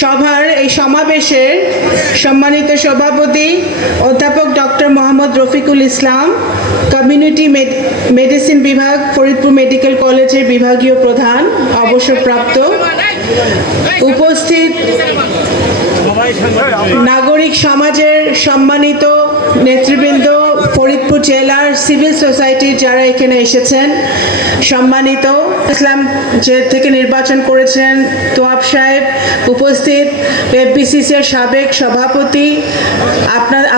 সভার এই সমাবেশের সম্মানিত সভাপতি অধ্যাপক doctor Mohammad Rafiqul Islam, community medicine বিভাগ, ফরিদপুর মেডিকেল কলেজের বিভাগীয় প্রধান, অবসরপ্রাপ্ত, উপস্থিত নাগরিক সমাজের সম্মানিত নেতৃবৃন্দ, ফরিদপুর জেলার সিভিল সোসাইটির যারা এখানে এসেছেন, সম্মানিত ইসলাম যে থেকে নির্বাচন করেছেন তোয়াব সাহেব, উপস্থিত এফবিসিসির সাবেক সভাপতি,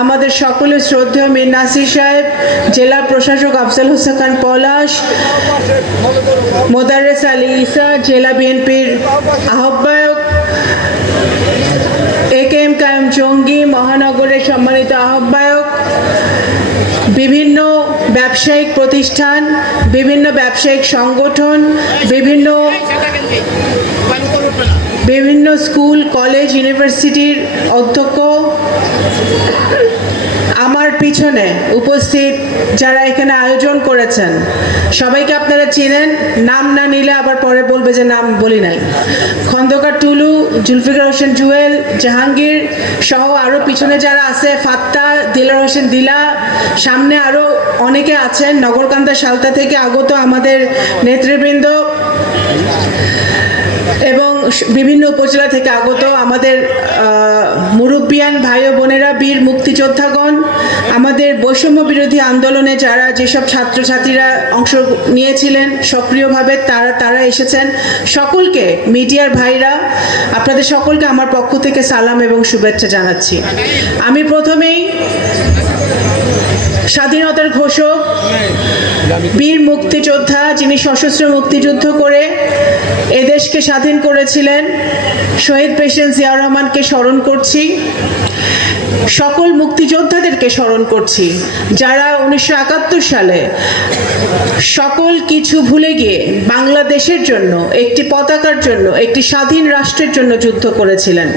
আমাদের সকলের শ্রদ্ধেয় মীর নাসির সাহেব, জেলা প্রশাসক আফজাল হোসেন খান পলাশ, মোদারেস আলী ঈসা, জেলা বিএনপির আহ্বায়ক, একেএম কায়েম জঙ্গি মহানগরের সম্মানিত আহ্বায়ক, বিভিন্ন ব্যবসায়িক প্রতিষ্ঠান, বিভিন্ন ব্যবসায়িক সংগঠন, বিভিন্ন স্কুল, কলেজ, ইউনিভার্সিটির অধ্যক্ষ, আমার পিছনে উপস্থিত যারা এখানে আয়োজন করেছেন সবাইকে আপনারা চিনেন, নাম না নিলে আবার পরে বলবে যে নাম বলি নাই। খন্দকার টুলু, জুলফিকার হোসেন জুয়েল, জাহাঙ্গীর সহ আরও পিছনে যারা আছে, ফাত্তা, দিলার হোসেন দিলা, সামনে আরও অনেকে আছেন, নগরকান্দা সালতা থেকে আগত আমাদের নেতৃবৃন্দ এবং বিভিন্ন উপজেলা থেকে আগত আমাদের মুরব্বিয়ান ভাই ও বোনেরা, বীর মুক্তিযোদ্ধাগণ, আমাদের বৈষম্য বিরোধী আন্দোলনে যারা যেসব ছাত্রছাত্রীরা অংশ নিয়েছিলেন সক্রিয়ভাবে তারা এসেছেন, সকলকে, মিডিয়ার ভাইরা, আপনাদের সকলকে আমার পক্ষ থেকে সালাম এবং শুভেচ্ছা জানাচ্ছি। আমি প্রথমেই স্বাধীনতার ঘোষক, বীর মুক্তিযোদ্ধা, যিনি সশস্ত্র মুক্তিযুদ্ধ করে এদেশকে স্বাধীন করেছিলেন, শহীদ প্রেসিডেন্ট জিয়াউর রহমানকে স্মরণ করছি। সকল মুক্তিযোদ্ধাদেরকে স্মরণ করছি যারা 1971 সালে সকল কিছু ভুলে গিয়ে বাংলাদেশের জন্য, একটি পতাকার জন্য, একটি স্বাধীন রাষ্ট্রের জন্য যুদ্ধ করেছিলেন।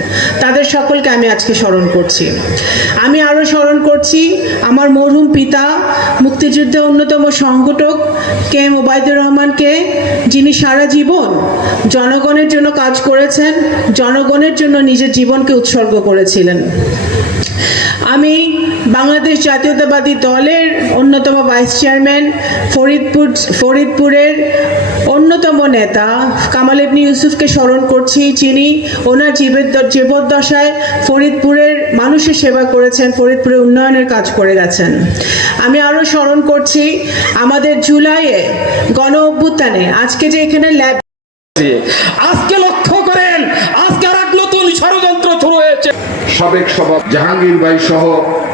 তাদের সকলকে আমি আজকে স্মরণ করছি। আমি আরও স্মরণ করছি আমার মরহুম পিতা, মুক্তিযুদ্ধের অন্যতম সংগঠক কে এম ওবায়দুর রহমানকে, যিনি সারা জীবন জনগণের জন্য কাজ করেছেন, জনগণের জন্য নিজের জীবনকে উৎসর্গ করেছিলেন। আমি বাংলাদেশ জাতীয়তাবাদী দলের অন্যতম ভাইস চেয়ারম্যান, ফরিদপুরের অন্যতম নেতা কামাল ইবনে ইউসুফকে স্মরণ করছি, যিনি ওনার জীবদ্দশায় ফরিদপুরের মানুষের সেবা করেছেন, ফরিদপুরের উন্নয়নের কাজ করে গেছেন। আমি আরও স্মরণ করছি আমাদের জুলাইয়ে গণ অভ্যুত্থানে আজকে যে এখানে ল্যাব, আজকে লক্ষ্য করেন, আজকে আর এক নতুন ষড়যন্ত্র শুরু হয়েছে। সাবেক সভাপতি জাহাঙ্গীর ভাই সহ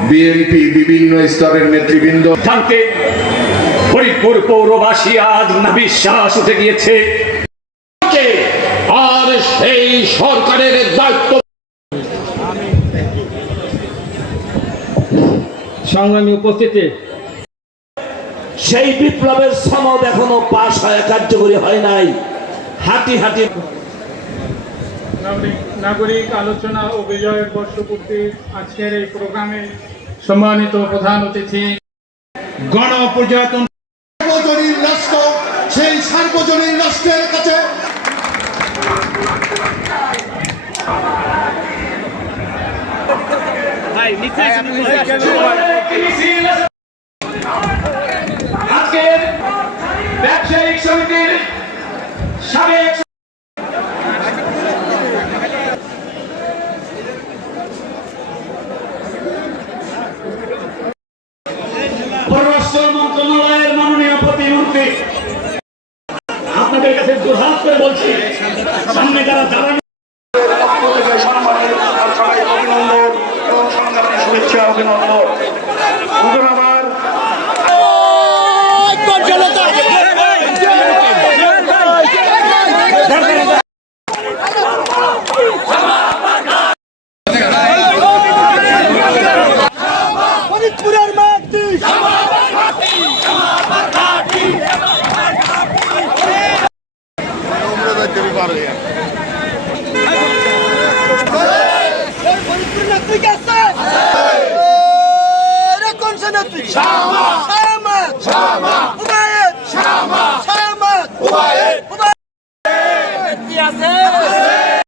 বিএনপি বিভিন্ন স্তরের নেতৃবৃন্দ, ফরিদপুর পৌরবাসী আজ না বিশ্বাস উঠে গিয়েছে, আর সেই সরকারের দায়িত্ব। সংগ্রামী উপস্থিতি, সেই বিপ্লবের সনদ এখনো পাশ হয়, কার্যকরী হয় নাই। হাঁটি হাঁটি নাগরিক আলোচনা ও বিজয়ের বর্ষপূর্তির আজকের এই প্রোগ্রামে সম্মানিত প্রধান অতিথি, গণপ্রজাতন্ত্র সার্বজনীন রাষ্ট্র, সেই সার্বজনীন রাষ্ট্রের কাছে আজকের ব্যবসায়িক সমিতির সাবেক পররাষ্ট্র মন্ত্রণালয়ের মাননীয় প্রতিমন্ত্রী, আপনাদের কাছে দুহাত করে বলছি, সামনে যারা দাঁড়ানো, অভিনন্দন এবং সংগ্রামী শুভেচ্ছা অভিনন্দন। আমার Shama!